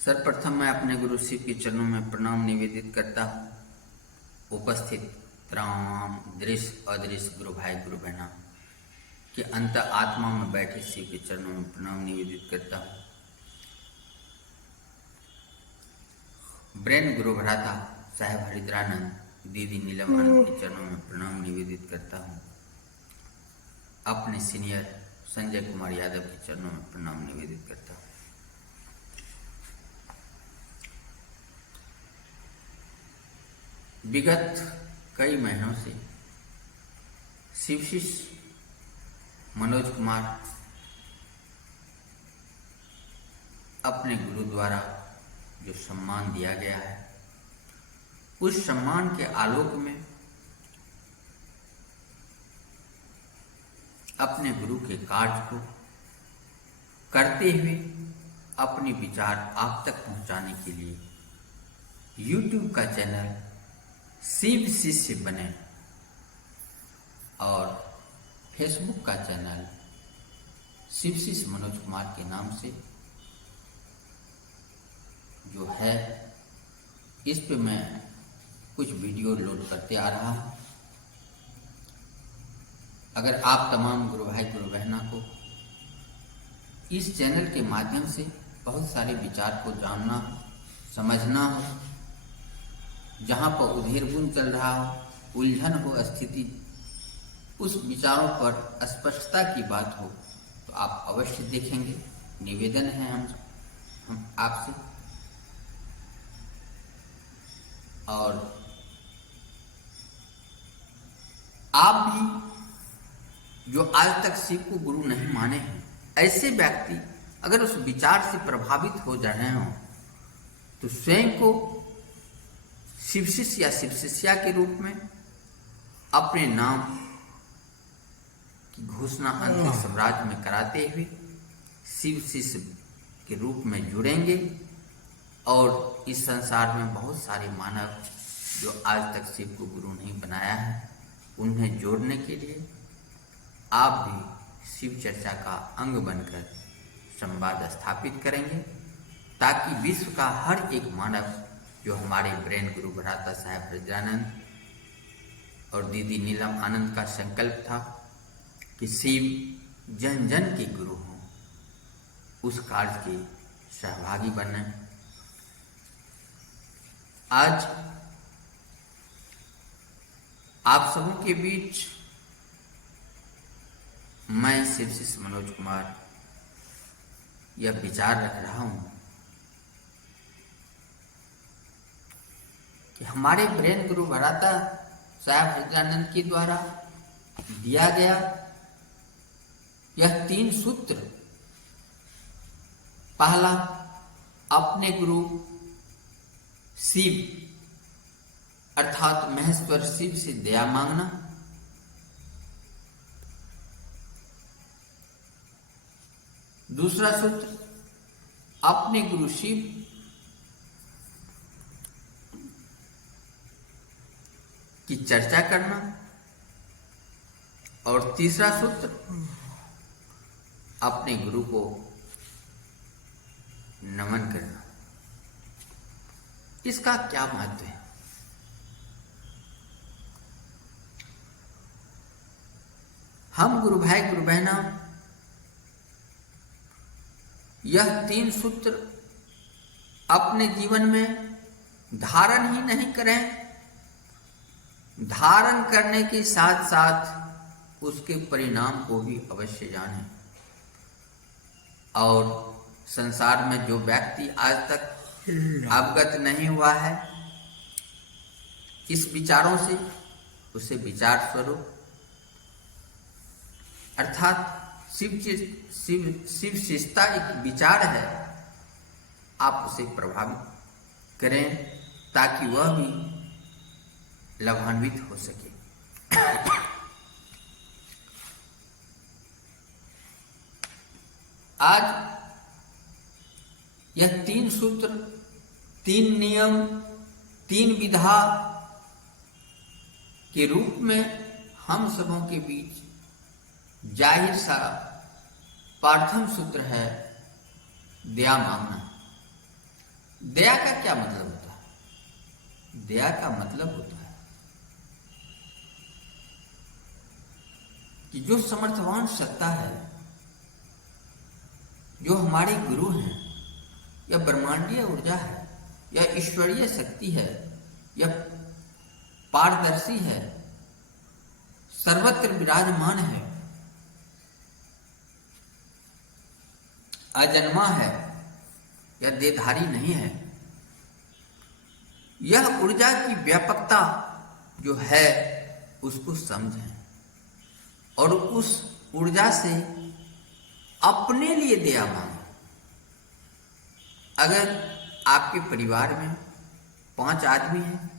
सर्वप्रथम मैं अपने गुरु शिव के चरणों में प्रणाम निवेदित करता हूँ। उपस्थित तमाम दृश्य अदृश्य गुरु भाई गुरु बहना के अंत आत्मा में बैठे शिव के चरणों में प्रणाम निवेदित करता हूँ। ब्रेन गुरु भ्राता साहेब हरिद्रानंद दीदी नीलम आनंद के चरणों में प्रणाम निवेदित करता हूँ। अपने सीनियर संजय कुमार यादव के चरणों में प्रणाम निवेदित करता हूँ। विगत कई महीनों से शिव शिष्य मनोज कुमार अपने गुरु द्वारा जो सम्मान दिया गया है, उस सम्मान के आलोक में अपने गुरु के कार्य को करते हुए अपने विचार आप तक पहुंचाने के लिए YouTube का चैनल शिव शिष्य बने और फेसबुक का चैनल शिव शिष्य मनोज कुमार के नाम से जो है, इस पे मैं कुछ वीडियो लोड करते आ रहा हूँ। अगर आप तमाम गुरु भाई गुरु बहना को इस चैनल के माध्यम से बहुत सारे विचार को जानना हो, समझना हो, जहाँ पर उधेड़बुन चल रहा हो, उलझन हो स्थिति, उस विचारों पर स्पष्टता की बात हो, तो आप अवश्य देखेंगे। निवेदन है हम आपसे। और आप भी जो आज तक शिव को गुरु नहीं माने हैं, ऐसे व्यक्ति अगर उस विचार से प्रभावित हो जा रहे हों, तो स्वयं को शिव शिष्य या शिव शिष्या के रूप में अपने नाम की घोषणा अंतरिक्ष साम्राज्य में कराते हुए शिव शिष्य के रूप में जुड़ेंगे और इस संसार में बहुत सारे मानव जो आज तक शिव को गुरु नहीं बनाया है, उन्हें जोड़ने के लिए आप भी शिव चर्चा का अंग बनकर संवाद स्थापित करेंगे, ताकि विश्व का हर एक मानव, जो हमारे ब्रेन गुरु भ्राता साहेब हरिद्रानंद और दीदी नीलम आनंद का संकल्प था कि शिव जन जन के गुरु हों, उस कार्य के सहभागी बने। आज आप सबों के बीच मैं शिव शिष्य मनोज कुमार यह विचार रख रहा हूं कि हमारे ब्रेन गुरु भ्राता साहेब हरिद्रानंद के द्वारा दिया गया यह 3 सूत्र, पहला अपने गुरु शिव अर्थात महेश्वर शिव से दया मांगना, दूसरा सूत्र अपने गुरु शिव की चर्चा करना, और तीसरा सूत्र अपने गुरु को नमन करना। इसका क्या महत्व है? हम गुरु भाई गुरु बहना यह 3 सूत्र अपने जीवन में धारण ही नहीं करें, धारण करने के साथ साथ उसके परिणाम को भी अवश्य जानें। और संसार में जो व्यक्ति आज तक अवगत नहीं हुआ है इस विचारों से, उसे विचार स्वरूप अर्थात शिव शिष्टता एक विचार है, आप उसे प्रभावित करें ताकि वह भी लाभान्वित हो सके। आज यह 3 सूत्र, 3 नियम, 3 विधा के रूप में हम सबों के बीच जाहिर सा प्रथम सूत्र है दया मांगना। दया का क्या मतलब होता है? दया का मतलब होता है कि जो समर्थवान सत्ता है, जो हमारे गुरु हैं, या ब्रह्मांडीय ऊर्जा है, या ईश्वरीय शक्ति है, या पारदर्शी है, सर्वत्र विराजमान है, अजन्मा है, या देहधारी नहीं है, यह ऊर्जा की व्यापकता जो है उसको समझें और उस ऊर्जा से अपने लिए दया मांगे। अगर आपके परिवार में 5 आदमी हैं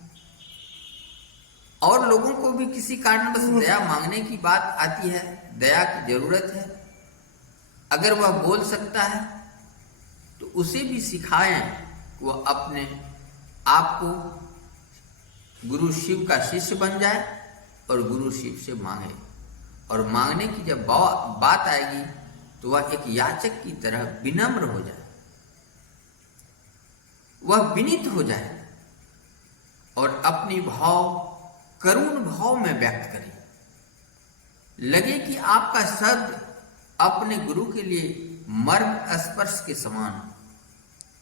और लोगों को भी किसी कारणवश दया मांगने की बात आती है, दया की जरूरत है, अगर वह बोल सकता है तो उसे भी सिखाएं कि वह अपने आप को गुरु शिव का शिष्य बन जाए और गुरु शिव से मांगे। और मांगने की जब बात आएगी तो वह एक याचक की तरह विनम्र हो जाए, वह विनीत हो जाए और अपनी भाव करुण भाव में व्यक्त करे। लगे कि आपका शब्द अपने गुरु के लिए मर्म स्पर्श के समान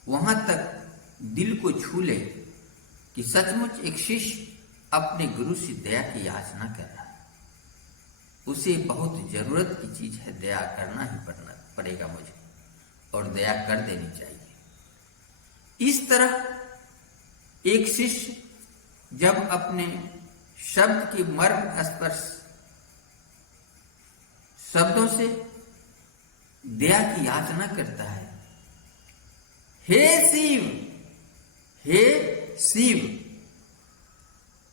वहां तक दिल को छू ले कि सचमुच एक शिष्य अपने गुरु से दया की याचना कर रहा है। उसे बहुत जरूरत की चीज है, दया करना ही पड़ेगा मुझे, और दया कर देनी चाहिए। इस तरह एक शिष्य जब अपने शब्द के मर्म स्पर्श शब्दों से दया की याचना करता है, हे शिव, हे शिव,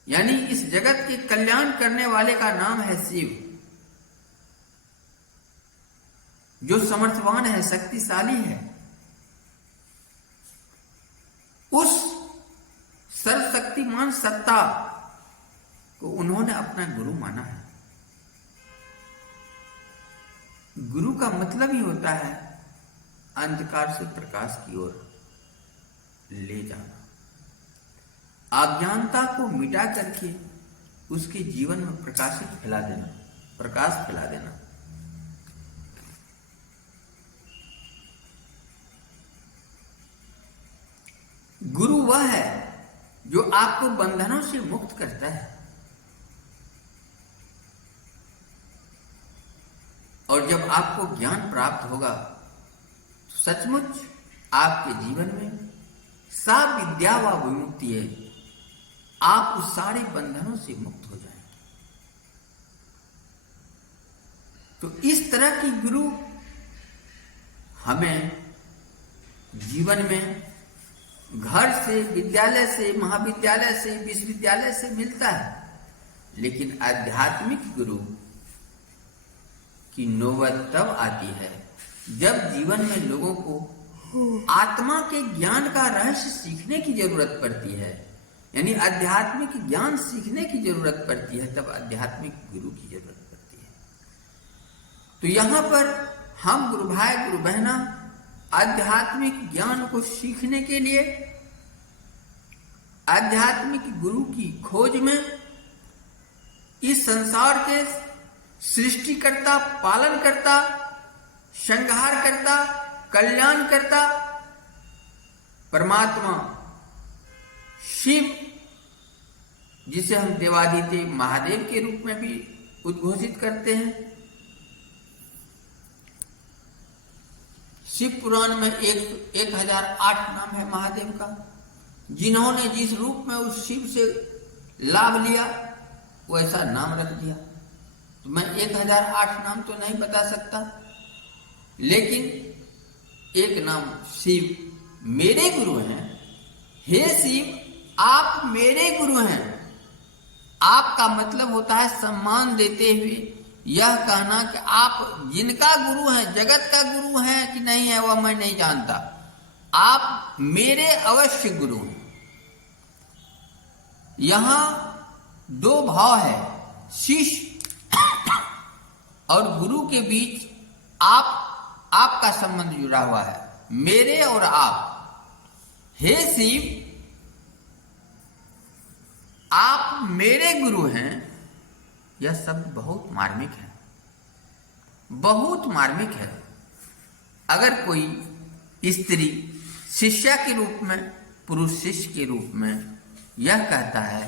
यानी इस जगत के कल्याण करने वाले का नाम है शिव, जो समर्थवान है, शक्तिशाली है। उस सर्वशक्तिमान सत्ता को उन्होंने अपना गुरु माना है। गुरु का मतलब ही होता है अंधकार से प्रकाश की ओर ले जाना, अज्ञानता को मिटा करके उसके जीवन में प्रकाश फैला देना। गुरु वह है जो आपको बंधनों से मुक्त करता है और जब आपको ज्ञान प्राप्त होगा तो सचमुच आपके जीवन में सा विद्या व विमुक्ति है, आप उस सारे बंधनों से मुक्त हो जाएंगे। तो इस तरह की गुरु हमें जीवन में घर से, विद्यालय से, महाविद्यालय से, विश्वविद्यालय से मिलता है, लेकिन आध्यात्मिक गुरु की नौबत तब आती है जब जीवन में लोगों को आत्मा के ज्ञान का रहस्य सीखने की जरूरत पड़ती है, यानी आध्यात्मिक ज्ञान सीखने की जरूरत पड़ती है, तब आध्यात्मिक गुरु की जरूरत पड़ती है। तो यहां पर हम गुरु भाई गुरु बहना आध्यात्मिक ज्ञान को सीखने के लिए आध्यात्मिक गुरु की खोज में इस संसार के सृष्टिकर्ता, पालनकर्ता, संहारकर्ता, कल्याणकर्ता परमात्मा शिव, जिसे हम देवादिदेव महादेव के रूप में भी उद्घोषित करते हैं। शिव पुराण में 1008 नाम है महादेव का। जिन्होंने जिस रूप में उस शिव से लाभ लिया वैसा नाम रख दिया। तो मैं 1008 नाम तो नहीं बता सकता, लेकिन एक नाम शिव मेरे गुरु हैं। हे शिव, आप मेरे गुरु हैं। आपका मतलब होता है सम्मान देते हुए यह कहना कि आप जिनका गुरु हैं, जगत का गुरु हैं कि नहीं है वह मैं नहीं जानता, आप मेरे अवश्य गुरु हैं। यहां दो भाव है, शिष्य और गुरु के बीच आपका संबंध जुड़ा हुआ है, मेरे और आप। हे शिव, आप मेरे गुरु हैं। यह शब्द बहुत मार्मिक है, बहुत मार्मिक है। अगर कोई स्त्री शिष्या के रूप में, पुरुष शिष्य के रूप में यह कहता है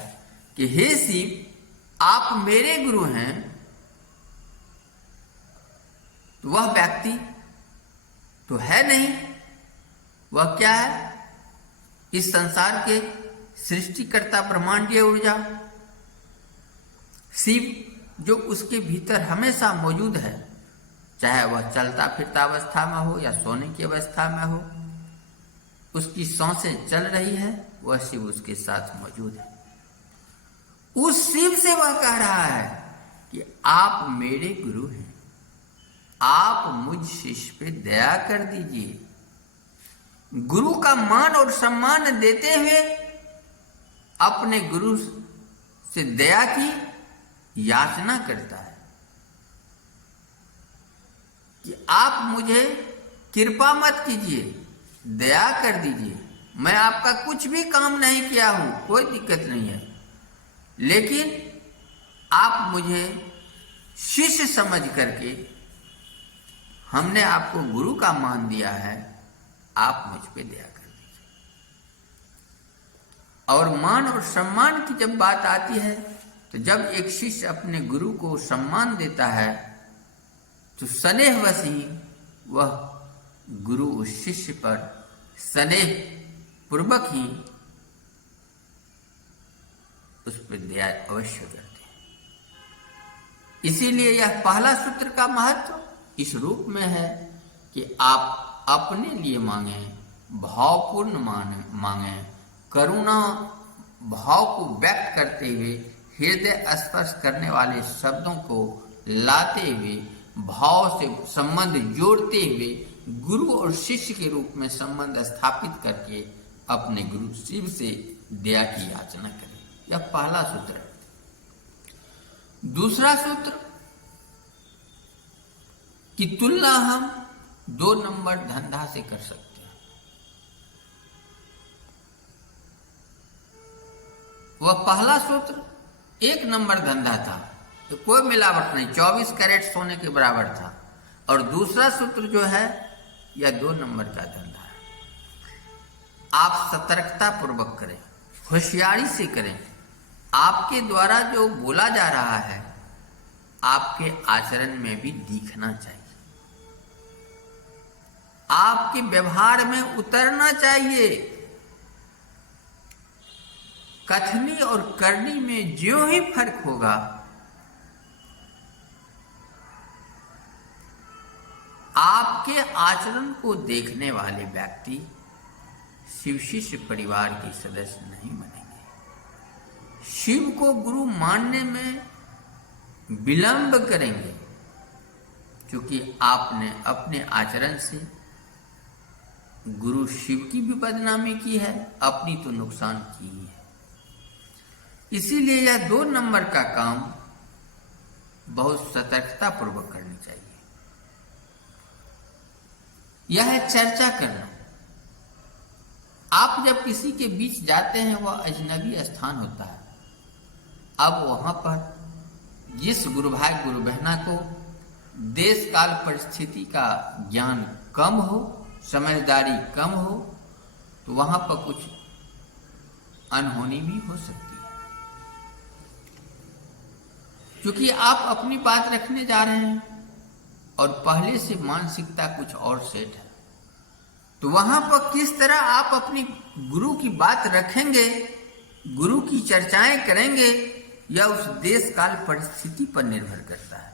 कि हे शिव, आप मेरे गुरु हैं, तो वह व्यक्ति तो है नहीं। वह क्या है? इस संसार के सृष्टिकर्ता ब्रह्मांडीय ऊर्जा शिव, जो उसके भीतर हमेशा मौजूद है, चाहे वह चलता फिरता अवस्था में हो या सोने की अवस्था में हो, उसकी सांसें चल रही है, वह शिव उसके साथ मौजूद है। उस शिव से वह कह रहा है कि आप मेरे गुरु हैं, आप मुझ शिष्य पे दया कर दीजिए। गुरु का मान और सम्मान देते हुए अपने गुरु से दया की याचना करता है कि आप मुझे कृपा मत कीजिए, दया कर दीजिए। मैं आपका कुछ भी काम नहीं किया हूं, कोई दिक्कत नहीं है, लेकिन आप मुझे शिष्य समझ करके, हमने आपको गुरु का मान दिया है, आप मुझ पे दया कर दीजिए। और मान और सम्मान की जब बात आती है, तो जब एक शिष्य अपने गुरु को सम्मान देता है, तो स्नेहवश ही वह गुरु उस शिष्य पर स्नेह पूर्वक ही उस पर दया अवश्य करते हैं। इसीलिए यह पहला सूत्र का महत्व इस रूप में है कि आप अपने लिए मांगे, भावपूर्ण मांगे, करुणा भाव को व्यक्त करते हुए, हृदय स्पर्श करने वाले शब्दों को लाते हुए, भाव से संबंध जोड़ते हुए, गुरु और शिष्य के रूप में संबंध स्थापित करके अपने गुरु शिव से दया की याचना करें। यह पहला सूत्र है। दूसरा सूत्र की तुलना हम 2 नंबर धंधा से कर सकते हैं। वह पहला सूत्र 1 नंबर धंधा था, तो कोई मिलावट नहीं, 24 कैरेट सोने के बराबर था। और दूसरा सूत्र जो है, यह 2 नंबर का धंधा है। आप सतर्कता पूर्वक करें, होशियारी से करें। आपके द्वारा जो बोला जा रहा है, आपके आचरण में भी दिखना चाहिए, आपके व्यवहार में उतरना चाहिए। कथनी और करनी में जो ही फर्क होगा, आपके आचरण को देखने वाले व्यक्ति शिव शिष्य परिवार के सदस्य नहीं बनेंगे। शिव को गुरु मानने में विलंब करेंगे, क्योंकि आपने अपने आचरण से गुरु शिव की भी बदनामी की है, अपनी तो नुकसान की ही है। इसीलिए यह 2 नंबर का काम बहुत सतर्कता पूर्वक करनी चाहिए। यह है चर्चा करना। आप जब किसी के बीच जाते हैं, वह अजनबी स्थान होता है। अब वहां पर जिस गुरु भाई गुरु बहना को देश काल परिस्थिति का ज्ञान कम हो, समझदारी कम हो, तो वहां पर कुछ अनहोनी भी हो सकती है, क्योंकि आप अपनी बात रखने जा रहे हैं और पहले से मानसिकता कुछ और सेट है। तो वहां पर किस तरह आप अपनी गुरु की बात रखेंगे, गुरु की चर्चाएं करेंगे, यह उस देश काल परिस्थिति पर निर्भर करता है।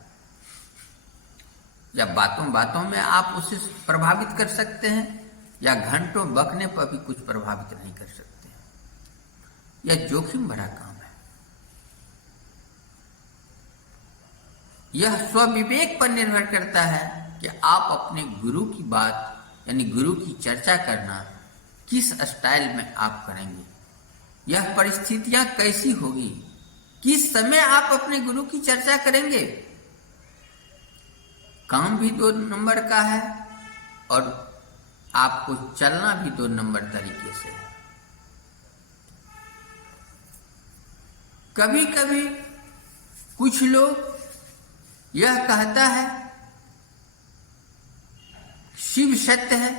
या बातों बातों में आप उसे प्रभावित कर सकते हैं, या घंटों बकने पर भी कुछ प्रभावित नहीं कर सकते हैं। यह जोखिम भरा काम है। यह स्वविवेक पर निर्भर करता है कि आप अपने गुरु की बात, यानी गुरु की चर्चा करना किस स्टाइल में आप करेंगे। यह परिस्थितियां कैसी होगी, किस समय आप अपने गुरु की चर्चा करेंगे। काम भी 2 नंबर का है और आपको चलना भी 2 नंबर तरीके से है। कभी कभी कुछ लोग यह कहता है शिव सत्य है,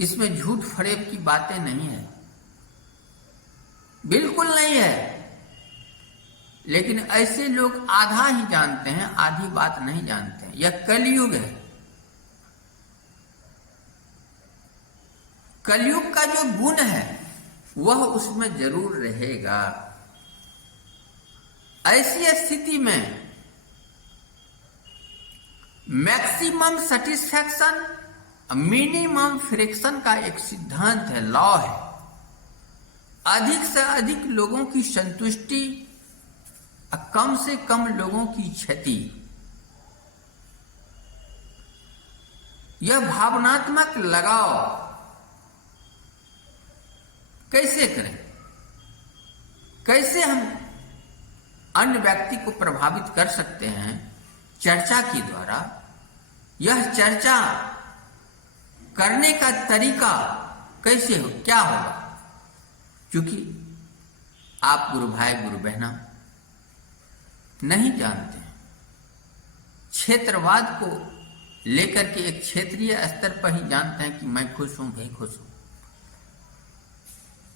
इसमें झूठ फरेब की बातें नहीं है, बिल्कुल नहीं है। लेकिन ऐसे लोग आधा ही जानते हैं, आधी बात नहीं जानते हैं। यह कलयुग है। कलयुग का जो गुण है वह उसमें जरूर रहेगा। ऐसी स्थिति में मैक्सिमम सेटिस्फैक्शन मिनिमम फ्रिक्शन का एक सिद्धांत है, लॉ है। अधिक से अधिक लोगों की संतुष्टि, कम से कम लोगों की क्षति। यह भावनात्मक लगाव कैसे करें, कैसे हम अन्य व्यक्ति को प्रभावित कर सकते हैं? चर्चा के द्वारा। यह चर्चा करने का तरीका कैसे हो, क्या होगा? क्योंकि आप गुरु भाई गुरु बहना नहीं जानते हैं। क्षेत्रवाद को लेकर के एक क्षेत्रीय स्तर पर ही जानते हैं कि मैं खुश हूं, भाई खुश हूं।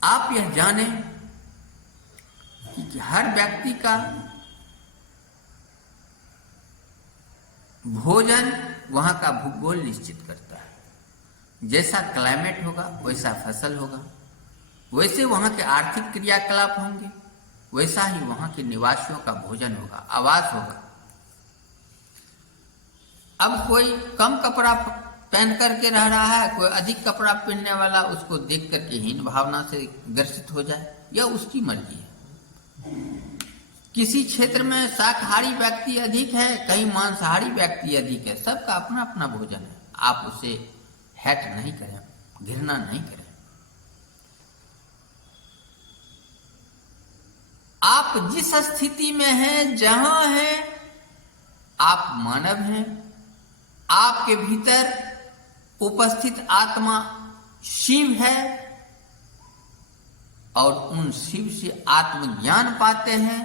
आप यह जाने कि हर व्यक्ति का भोजन वहां का भूगोल निश्चित करता है। जैसा क्लाइमेट होगा वैसा फसल होगा, वैसे वहां के आर्थिक क्रियाकलाप होंगे, वैसा ही वहां के निवासियों का भोजन होगा, आवास होगा। अब कोई कम कपड़ा पहन करके रह रहा है, कोई अधिक कपड़ा पहनने वाला उसको देख करके हीन भावना से ग्रसित हो जाए, यह उसकी मर्जी है। किसी क्षेत्र में शाकाहारी व्यक्ति अधिक है, कहीं मांसाहारी व्यक्ति अधिक है, सबका अपना अपना भोजन है। आप उसे हैट नहीं करें, घृणा नहीं करें। आप जिस स्थिति में हैं, जहां हैं, आप मानव हैं। आपके भीतर उपस्थित आत्मा शिव है और उन शिव से आत्मज्ञान पाते हैं।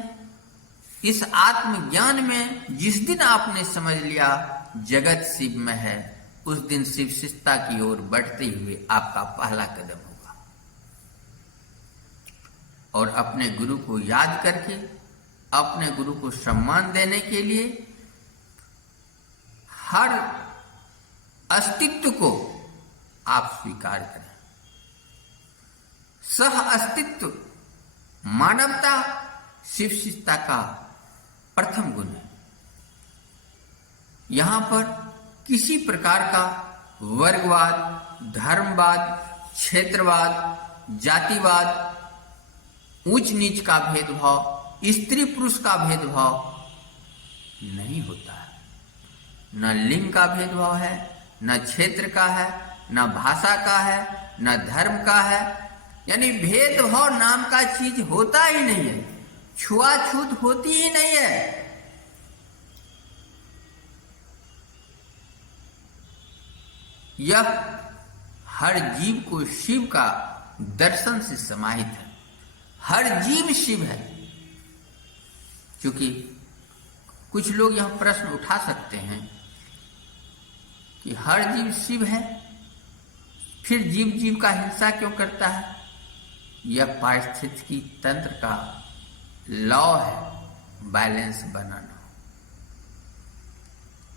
इस आत्मज्ञान में जिस दिन आपने समझ लिया जगत शिव में है, उस दिन शिव शिष्टता की ओर बढ़ते हुए आपका पहला कदम होगा। और अपने गुरु को याद करके, अपने गुरु को सम्मान देने के लिए हर अस्तित्व को आप स्वीकार करें। सह अस्तित्व, मानवता शिव शिष्टता का प्रथम गुण है। यहां पर किसी प्रकार का वर्गवाद, धर्मवाद, क्षेत्रवाद, जातिवाद, ऊंच नीच का भेदभाव, स्त्री पुरुष का भेदभाव नहीं होता है। न लिंग का भेदभाव है, न क्षेत्र का है, न भाषा का है, न धर्म का है। यानी भेदभाव नाम का चीज होता ही नहीं है, छुआछूत होती ही नहीं है। यह हर जीव को शिव का दर्शन से समाहित है। हर जीव शिव है। क्योंकि कुछ लोग यह प्रश्न उठा सकते हैं कि हर जीव शिव है, फिर जीव जीव का हिंसा क्यों करता है? यह पारिस्थितिकी तंत्र का लॉ है, बैलेंस बनाना।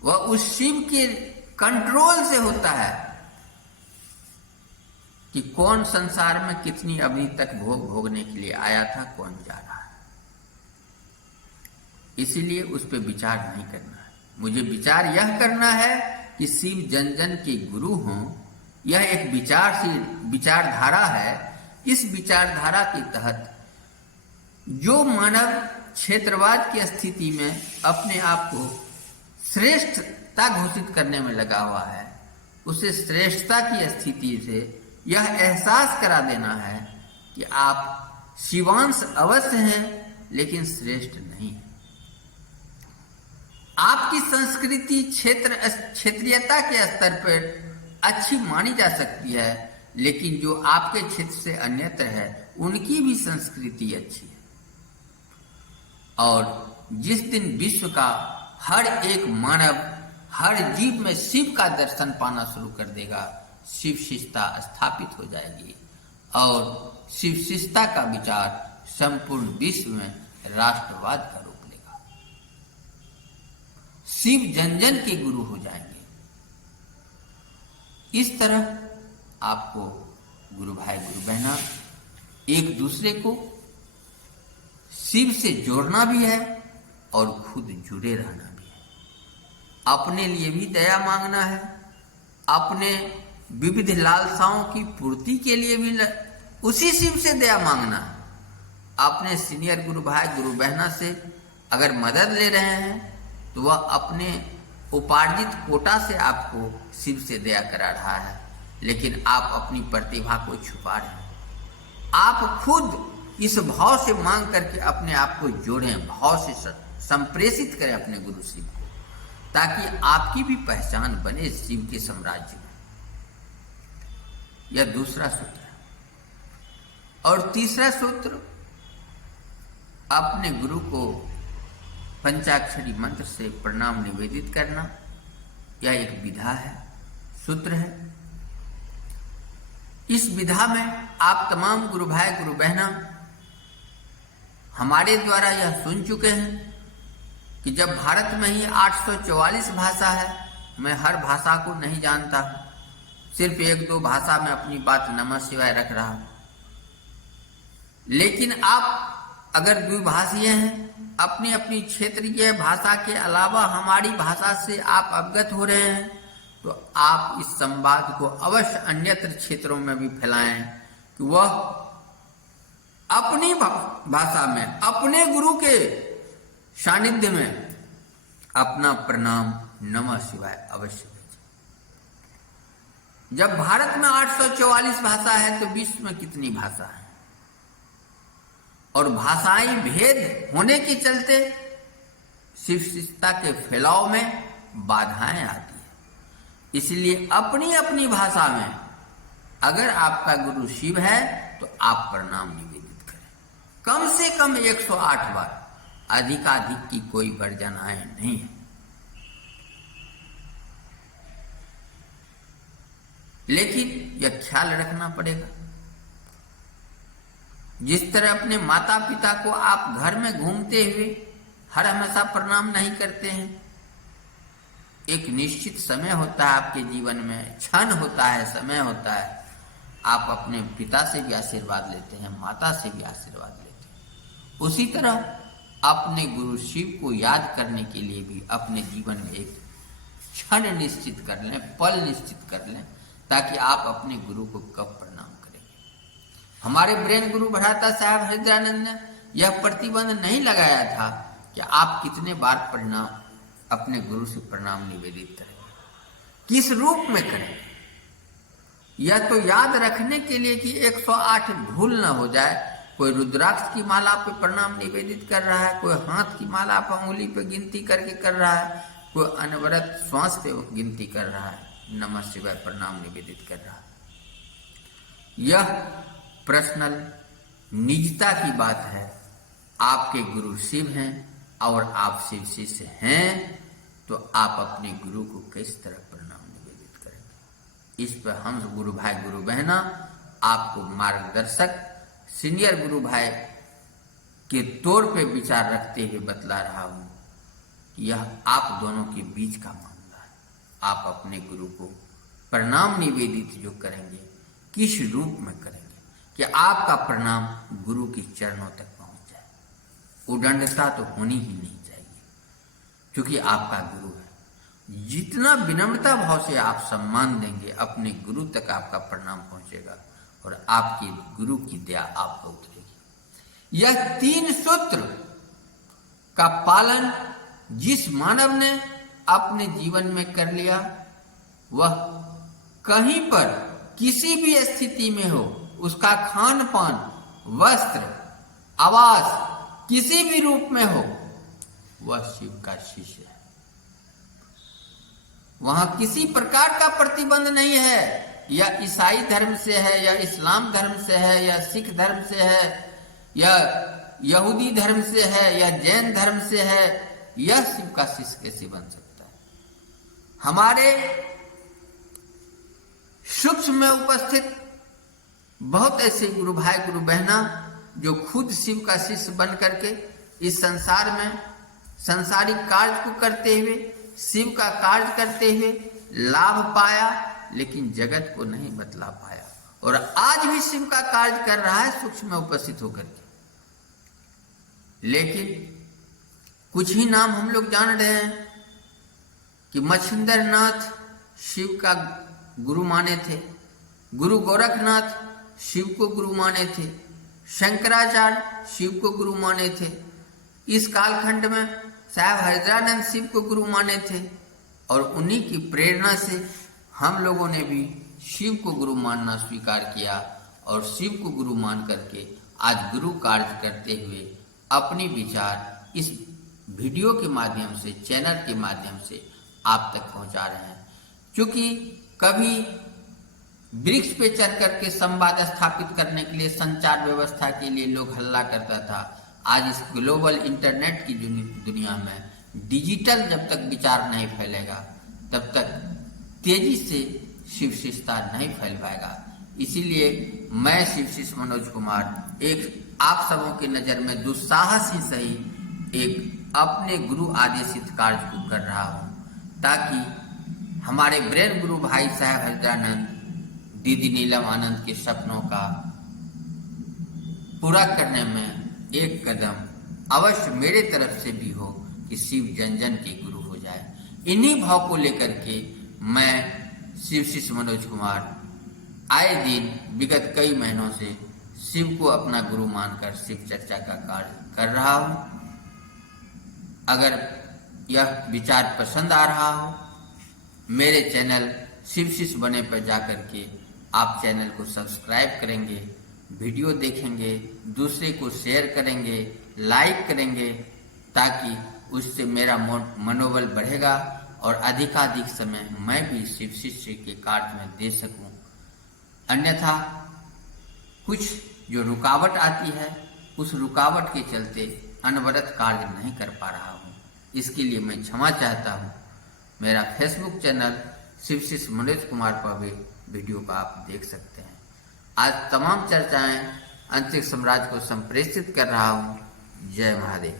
वह उस शिव के कंट्रोल से होता है कि कौन संसार में कितनी अभी तक भोग भोगने के लिए आया था, कौन जा रहा है। इसीलिए उस पर विचार नहीं करना है। मुझे विचार यह करना है कि शिव जन जन के गुरु हों। यह एक विचारधारा है। इस विचारधारा के तहत जो मानव क्षेत्रवाद की स्थिति में अपने आप को श्रेष्ठता घोषित करने में लगा हुआ है, उसे श्रेष्ठता की स्थिति से यह एहसास करा देना है कि आप शिवांश अवश्य हैं, लेकिन श्रेष्ठ नहीं है। आपकी संस्कृति क्षेत्रीयता के स्तर पर अच्छी मानी जा सकती है, लेकिन जो आपके क्षेत्र से अन्यत्र है उनकी भी संस्कृति अच्छी है। और जिस दिन विश्व का हर एक मानव, हर जीव में शिव का दर्शन पाना शुरू कर देगा, शिव शिष्टता स्थापित हो जाएगी और शिव शिष्टता का विचार संपूर्ण विश्व में राष्ट्रवाद का रूप लेगा। शिव जन जन के गुरु हो जाएंगे। इस तरह आपको गुरु भाई गुरु बहना एक दूसरे को शिव से जोड़ना भी है और खुद जुड़े रहना भी है। अपने लिए भी दया मांगना है, अपने विविध लालसाओं की पूर्ति के लिए भी उसी शिव से दया मांगना है। अपने सीनियर गुरु भाई गुरु बहना से अगर मदद ले रहे हैं तो वह अपने उपार्जित कोटा से आपको शिव से दया करा रहा है, लेकिन आप अपनी प्रतिभा को छुपा रहे हैं। आप खुद इस भाव से मांग करके अपने आप को जोड़ें, भाव से संप्रेषित करें अपने गुरु शिव को, ताकि आपकी भी पहचान बने शिव के साम्राज्य में। यह दूसरा सूत्र है। और तीसरा सूत्र, अपने गुरु को पंचाक्षरी मंत्र से प्रणाम निवेदित करना। यह एक विधा है, सूत्र है। इस विधा में आप तमाम गुरु भाई गुरु बहना हमारे द्वारा यह सुन चुके हैं कि जब भारत में ही 844 भाषा है, मैं हर भाषा को नहीं जानता, सिर्फ एक दो भाषा में अपनी बात नमः शिवाय रख रहा हूं। लेकिन आप अगर द्विभाषीय हैं, अपनी अपनी क्षेत्रीय भाषा के अलावा हमारी भाषा से आप अवगत हो रहे हैं, तो आप इस संवाद को अवश्य अन्यत्र क्षेत्रों में भी फैलाएं कि वह अपनी भाषा में अपने गुरु के सानिध्य में अपना प्रणाम नमः शिवाय अवश्य भेजें। जब भारत में 844 भाषा है तो विश्व में कितनी भाषा है, और भाषाई भेद होने के चलते शिव शिष्टता के फैलाव में बाधाएं आती है। इसलिए अपनी अपनी भाषा में अगर आपका गुरु शिव है तो आप प्रणाम निवेदित करें, कम से कम 108 बार, अधिकाधिक की कोई वर्जनाएं नहीं है। लेकिन यह ख्याल रखना पड़ेगा, जिस तरह अपने माता पिता को आप घर में घूमते हुए हर हमेशा प्रणाम नहीं करते हैं, एक निश्चित समय होता है आपके जीवन में, क्षण होता है, समय होता है, आप अपने पिता से भी आशीर्वाद लेते हैं, माता से भी आशीर्वाद लेते हैं। उसी तरह अपने गुरु शिव को याद करने के लिए भी अपने जीवन में एक क्षण निश्चित कर लें, पल निश्चित कर लें, ताकि आप अपने गुरु को कब प्रणाम करेंगे। हमारे ब्रेन गुरु भ्राता साहब हृदयानंद ने यह प्रतिबंध नहीं लगाया था कि आप कितने बार प्रणाम अपने गुरु से प्रणाम निवेदित करेंगे, किस रूप में करेंगे। यह तो याद रखने के लिए कि 108 भूल न हो जाए। कोई रुद्राक्ष की माला पे प्रणाम निवेदित कर रहा है, कोई हाथ की माला पर उंगली पे गिनती करके कर रहा है, कोई अनवरत श्वास पे गिनती कर रहा है, नमः शिवाय प्रणाम निवेदित कर रहा है। यह पर्सनल निजता की बात है। आपके गुरु शिव हैं और आप शिव शिष्य हैं, तो आप अपने गुरु को किस तरह प्रणाम निवेदित करेंगे। इस पर हम गुरु भाई गुरु बहना आपको मार्गदर्शक सीनियर गुरु भाई के तौर पे विचार रखते हुए बतला रहा हूं कि यह आप दोनों के बीच का मामला है। आप अपने गुरु को प्रणाम निवेदित जो करेंगे, किस रूप में करेंगे कि आपका प्रणाम गुरु के चरणों तक पहुंच जाए। उदंडता तो होनी ही नहीं चाहिए, क्योंकि आपका गुरु है। जितना विनम्रता भाव से आप सम्मान देंगे, अपने गुरु तक आपका प्रणाम पहुंचेगा और आपके गुरु की दया आप पर उतरेगी। यह 3 सूत्र का पालन जिस मानव ने अपने जीवन में कर लिया, वह कहीं पर किसी भी स्थिति में हो, उसका खान पान, वस्त्र, आवास किसी भी रूप में हो, वह शिव का शिष्य है। वहां किसी प्रकार का प्रतिबंध नहीं है, या ईसाई धर्म से है, या इस्लाम धर्म से है, या सिख धर्म से है, या यहूदी धर्म से है, या जैन धर्म से है। यह शिव का शिष्य कैसे बन सकता है? हमारे सूक्ष्म में उपस्थित बहुत ऐसे गुरु भाई गुरु बहना जो खुद शिव का शिष्य बन करके इस संसार में संसारिक कार्य को करते हुए, शिव का कार्य करते हुए लाभ पाया, लेकिन जगत को नहीं बतला पाया, और आज भी शिव का कार्य कर रहा है सूक्ष्म में उपस्थित होकर के। लेकिन कुछ ही नाम हम लोग जान रहे हैं कि मच्छिंद्र नाथ शिव का गुरु माने थे, गुरु गोरखनाथ शिव को गुरु माने थे, शंकराचार्य शिव को गुरु माने थे, इस कालखंड में साहब हरिद्रानंद शिव को गुरु माने थे, और उन्हीं की प्रेरणा से हम लोगों ने भी शिव को गुरु मानना स्वीकार किया, और शिव को गुरु मान करके आज गुरु कार्य करते हुए अपने विचार इस वीडियो के माध्यम से, चैनल के माध्यम से आप तक पहुंचा रहे हैं। क्योंकि कभी वृक्ष पे चढ़ करके संवाद स्थापित करने के लिए, संचार व्यवस्था के लिए लोग हल्ला करता था। आज इस ग्लोबल इंटरनेट की दुनिया में डिजिटल जब तक विचार नहीं फैलेगा तब तक तेजी से शिव शिष्यता नहीं फैल पाएगा। इसीलिए मैं शिव शिष्य मनोज कुमार एक आप सबों की नज़र में दुस्साहस ही सही एक अपने गुरु आदेशित कार्य को कर रहा हूँ, ताकि हमारे ब्रेन गुरु भाई साहब हरिद्रानंद, दीदी नीलम आनंद के सपनों का पूरा करने में एक कदम अवश्य मेरे तरफ से भी हो कि शिव जन जन के गुरु हो जाए। इन्हीं भाव को लेकर के मैं शिव शिष्य मनोज कुमार आए दिन विगत कई महीनों से शिव को अपना गुरु मानकर शिव चर्चा का कार्य कर रहा हूँ। अगर यह विचार पसंद आ रहा हो, मेरे चैनल शिव शिष्य बने पर जाकर के आप चैनल को सब्सक्राइब करेंगे, वीडियो देखेंगे, दूसरे को शेयर करेंगे, लाइक करेंगे, ताकि उससे मेरा मनोबल बढ़ेगा और अधिकाधिक समय मैं भी शिव शिष्य के कार्य में दे सकूं। अन्यथा कुछ जो रुकावट आती है, उस रुकावट के चलते अनवरत कार्य नहीं कर पा रहा हूं। इसके लिए मैं क्षमा चाहता हूं। मेरा फेसबुक चैनल शिव शिष्य मनोज कुमार पर भी वीडियो को आप देख सकते हैं। आज तमाम चर्चाएं अंतरिक्ष साम्राज्य को संप्रेषित कर रहा हूं। जय महादेव।